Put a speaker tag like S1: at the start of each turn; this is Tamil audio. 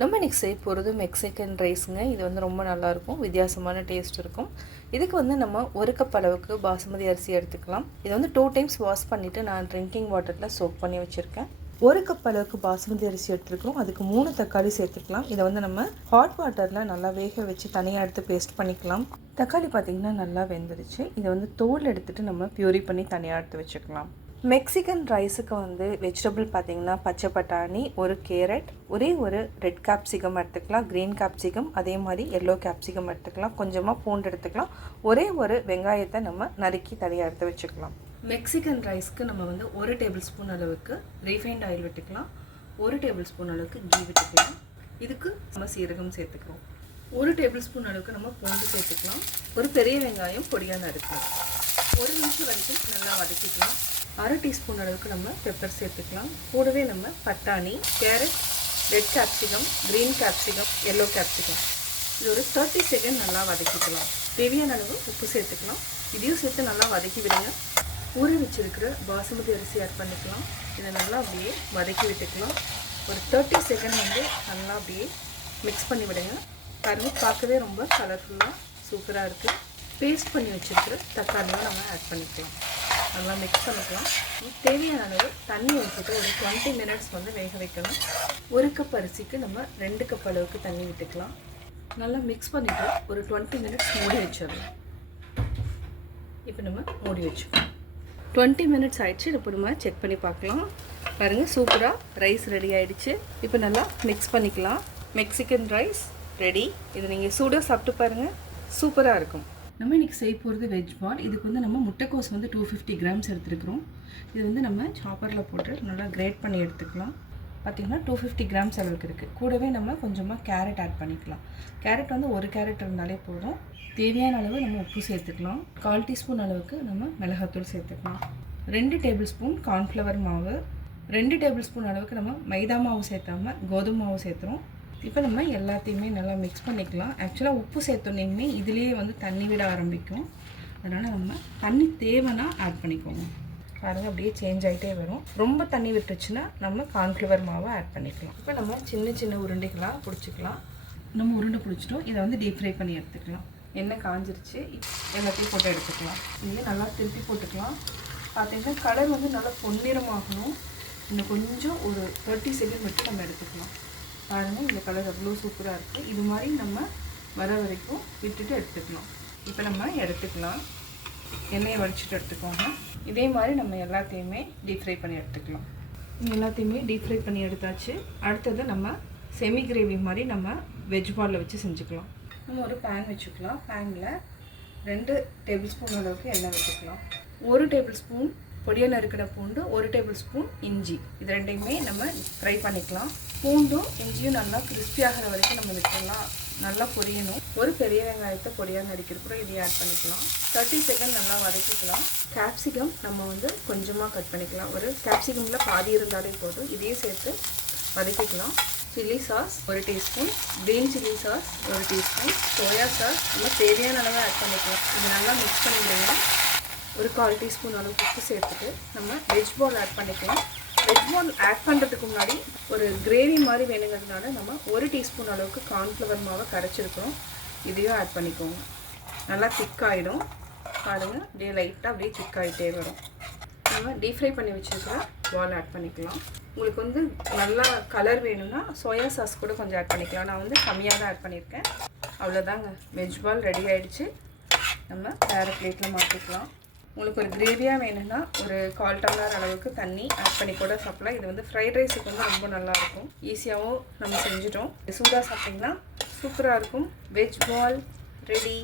S1: நம்ம இன்றைக்கி செய்ய போகிறது மெக்சிகன் ரைஸுங்க இது வந்து ரொம்ப நல்லாயிருக்கும். வித்தியாசமான டேஸ்ட் இருக்கும். இதுக்கு வந்து நம்ம ஒரு கப் அளவுக்கு பாசுமதி அரிசி எடுத்துக்கலாம். இது வந்து டூ டைம்ஸ் வாஷ் பண்ணிவிட்டு நான் ட்ரிங்கிங் வாட்டரில் சோக் பண்ணி வச்சுருக்கேன். ஒரு கப் அளவுக்கு பாசுமதி அரிசி எடுத்துருக்கோம் அதுக்கு மூணு தக்காளி சேர்த்துக்கலாம். இதை வந்து நம்ம ஹாட் வாட்டரில் நல்லா வேக வச்சு தனியாக எடுத்து பேஸ்ட் பண்ணிக்கலாம். தக்காளி பார்த்திங்கன்னா நல்லா வெந்துருச்சு. இதை வந்து தோல் எடுத்துகிட்டு நம்ம பியூரி பண்ணி தனியாக எடுத்து வச்சுக்கலாம். மெக்சிகன் ரைஸுக்கு வந்து வெஜிடபிள் பார்த்தீங்கன்னா பச்சை பட்டாணி ஒரு கேரட் ஒரே ஒரு ரெட் கேப்சிகம் எடுத்துக்கலாம் க்ரீன் கேப்சிகம் அதே மாதிரி எல்லோ கேப்சிகம் எடுத்துக்கலாம் கொஞ்சமாக பூண்டு எடுத்துக்கலாம். ஒரே ஒரு வெங்காயத்தை நம்ம நறுக்கி தனியாக எடுத்து வச்சுக்கலாம். மெக்சிகன் ரைஸ்க்கு நம்ம வந்து ஒரு டேபிள் ஸ்பூன் அளவுக்கு ரீஃபைண்ட் ஆயில் விட்டுக்கலாம். ஒரு டேபிள் ஸ்பூன் அளவுக்கு கீ விட்டுக்கலாம். இதுக்கு நம்ம சீரகம் சேர்த்துக்கிறோம் ஒரு டேபிள் ஸ்பூன் அளவுக்கு நம்ம பூண்டு சேர்த்துக்கலாம். ஒரு பெரிய வெங்காயம் பொடியாக நறுக்கலாம். ஒரு நிமிஷம் வரைக்கும் நல்லா வதக்கிக்கலாம். அரை டீஸ்பூன் அளவுக்கு நம்ம பெப்பர் சேர்த்துக்கலாம். கூடவே நம்ம பட்டாணி carrot red capsicum green capsicum yellow capsicum இது ஒரு தேர்ட்டி செகண்ட் நல்லா வதக்கிக்கலாம். தேவையான அளவு உப்பு சேர்த்துக்கலாம். இதையும் சேர்த்து நல்லா வதக்கி விடுங்க. ஊற வச்சிருக்கிற பாசுமதி அரிசி ஆட் பண்ணிக்கலாம். இதை நல்லா அப்படியே வதக்கி விட்டுக்கலாம். ஒரு தேர்ட்டி செகண்ட் வந்து நல்லா அப்படியே மிக்ஸ் பண்ணி விடுங்க. பாருங்கள் பார்க்கவே ரொம்ப கலர்ஃபுல்லாக சூப்பராக இருக்குது பேஸ்ட் பண்ணி வச்சுருக்கிற தக்காளியும் நம்ம ஆட் பண்ணிக்கலாம். நல்லா மிக்ஸ் பண்ணிக்கலாம். தேவையான அளவு தண்ணி ஊற்றிட்டு ஒரு டுவெண்ட்டி மினிட்ஸ் வந்து வேக வைக்கணும். ஒரு கப் அரிசிக்கு நம்ம ரெண்டு கப் அளவுக்கு தண்ணி விட்டுக்கலாம். நல்லா மிக்ஸ் பண்ணிவிட்டு ஒரு டுவெண்ட்டி மினிட்ஸ் மூடி வச்சிடலாம் இப்போ நம்ம மூடி வச்சுக்கலாம் டுவெண்ட்டி மினிட்ஸ் ஆயிடுச்சு. இப்போ நம்ம செக் பண்ணி பார்க்கலாம். பாருங்கள் சூப்பராக ரைஸ் ரெடி ஆகிடுச்சு இப்போ நல்லா மிக்ஸ் பண்ணிக்கலாம். மெக்சிகன் ரைஸ் ரெடி இது நீங்கள் சூடாக சாப்பிட்டு பாருங்கள் சூப்பராக இருக்கும். நம்ம இன்றைக்கி செய்ய போகிறது வெஜ் பால் இதுக்கு வந்து நம்ம முட்டைக்கோஸ் வந்து டூ ஃபிஃப்டி கிராம்ஸ் எடுத்துருக்குறோம். இது வந்து நம்ம சாப்பரில் போட்டு நல்லா கிரேட் பண்ணி எடுத்துக்கலாம். பார்த்திங்கன்னா டூ ஃபிஃப்டி கிராம்ஸ் அளவுக்கு இருக்குது கூடவே நம்ம கொஞ்சமாக கேரட் ஆட் பண்ணிக்கலாம். கேரட் வந்து ஒரு கேரட் இருந்தாலே போதும். தேவையான அளவு நம்ம உப்பு சேர்த்துக்கலாம். கால் டீஸ்பூன் அளவுக்கு நம்ம மிளகாத்தூள் சேர்த்துக்கலாம். ரெண்டு டேபிள் ஸ்பூன் கார்ன்ஃப்ளவர் மாவு. ரெண்டு டேபிள் ஸ்பூன் அளவுக்கு நம்ம மைதா மாவு சேர்த்தாமல் கோதுமை மாவு சேர்த்துறோம். இப்போ நம்ம எல்லாத்தையுமே நல்லா மிக்ஸ் பண்ணிக்கலாம். ஆக்சுவலாக உப்பு சேர்த்தோன்னே இதுலேயே வந்து தண்ணி விட ஆரம்பிக்கும். அதனால் நம்ம தண்ணி தேவைன்னா ஆட் பண்ணிக்கோங்க. பாருங்கள் அப்படியே சேஞ்ச் ஆகிட்டே வரும். ரொம்ப தண்ணி விட்டுச்சுன்னா நம்ம கார்ன்ஃப்ளவர் மாவை ஆட் பண்ணிக்கலாம். இப்போ நம்ம சின்ன சின்ன உருண்டைகளாக பிடிச்சிக்கலாம். நம்ம உருண்டை பிடிச்சிட்டோம். இதை வந்து டீப் ஃப்ரை பண்ணி எடுத்துக்கலாம். எண்ணெய் காஞ்சிருச்சு. எல்லாத்தையும் போட்டு எடுத்துக்கலாம். இங்கே நல்லா திருப்பி போட்டுக்கலாம். பார்த்தீங்கன்னா கலர் வந்து நல்லா பொன்னிறமாகணும். இன்னும் கொஞ்சம் ஒரு தேர்ட்டி செகண்ட் மட்டும் நம்ம எடுத்துக்கலாம். பாருங்கள் இந்த கலர் அவ்வளோ சூப்பராக இருக்குது இது மாதிரி நம்ம வர வரைக்கும் விட்டுட்டு எடுத்துக்கலாம் இப்போ நம்ம எடுத்துக்கலாம். எண்ணெயை வடிச்சிட்டு எடுத்துக்கோங்க. இதே மாதிரி நம்ம எல்லாத்தையுமே டீப் ஃப்ரை பண்ணி எடுத்துக்கலாம். எல்லாத்தையுமே டீப் ஃப்ரை பண்ணி எடுத்தாச்சு. அடுத்தது நம்ம செமி கிரேவி மாதிரி நம்ம வெஜ் பாலில் வச்சு செஞ்சுக்கலாம். நம்ம ஒரு பேன் வச்சுக்கலாம். பேனில் ரெண்டு டேபிள் ஸ்பூன் அளவுக்கு எண்ணெய் வச்சுக்கலாம். ஒரு டேபிள் ஸ்பூன் பொடியாக நறுக்கின பூண்டு ஒரு டேபிள் ஸ்பூன் இஞ்சி. இது ரெண்டையுமே நம்ம ஃப்ரை பண்ணிக்கலாம். பூண்டும் இஞ்சியும் நல்லா கிறிஸ்பி ஆகிற வரைக்கும் நம்ம விட்டுடலாம். நல்லா பொரியணும். ஒரு பெரிய வெங்காயத்தை பொடியாக நறுக்கிறப்பறம் இதையும் ஆட் பண்ணிக்கலாம். தேர்ட்டி செகண்ட் நல்லா வதக்கிக்கலாம். கேப்சிகம் நம்ம வந்து கொஞ்சமாக கட் பண்ணிக்கலாம். ஒரு கேப்சிகமில் பாதி இருந்தாலே போதும். இதையும் சேர்த்து வதக்கிக்கலாம். சில்லி சாஸ் ஒரு டீஸ்பூன் க்ரீன் சில்லி சாஸ் ஒரு டீஸ்பூன் சோயா சாஸ் நம்ம தேவையான அளவு ஆட் பண்ணிக்கலாம். இது நல்லா மிக்ஸ் பண்ணிக்கலாம் ஒரு கால் டீஸ்பூன் அளவுக்கு உப்பு சேர்த்துட்டு நம்ம வெஜ் பால் ஆட் பண்ணிக்கலாம். வெஜ் பால் ஆட் பண்ணுறதுக்கு முன்னாடி ஒரு கிரேவி மாதிரி வேணுங்கிறதுனால நம்ம ஒரு டீஸ்பூன் அளவுக்கு கார்ன்ஃப்ளவர் மாவை கரைச்சிருக்கிறோம். இதையும் ஆட் பண்ணிக்கோங்க. நல்லா திக்காகிடும் பாருங்கள் அப்படியே லைட்டாக அப்படியே திக்காகிட்டே வரும். நம்ம டீப் ஃப்ரை பண்ணி வச்சுருக்கிற பால் ஆட் பண்ணிக்கலாம். உங்களுக்கு வந்து நல்லா கலர் வேணும்னா சோயா சாஸ் கூட கொஞ்சம் ஆட் பண்ணிக்கலாம். நான் வந்து கம்மியாக தான் ஆட் பண்ணியிருக்கேன். அவ்வளோதாங்க வெஜ் பால் ரெடி ஆகிடுச்சு நம்ம வேறு பிளேட்டில் மாற்றிக்கலாம் உங்களுக்கு ஒரு கிரேவியாக வேணும்னா ஒரு கால் டம்ளர் அளவுக்கு தண்ணி ஆட் பண்ணி கூட சாப்பிடலாம். இது வந்து ஃப்ரைட் ரைஸுக்கு வந்து ரொம்ப நல்லாயிருக்கும். ஈஸியாகவும் நம்ம செஞ்சுட்டோம். சூடாக சாப்பிட்டிங்கன்னா சூப்பராக இருக்கும். வெஜ் பால் ரெடி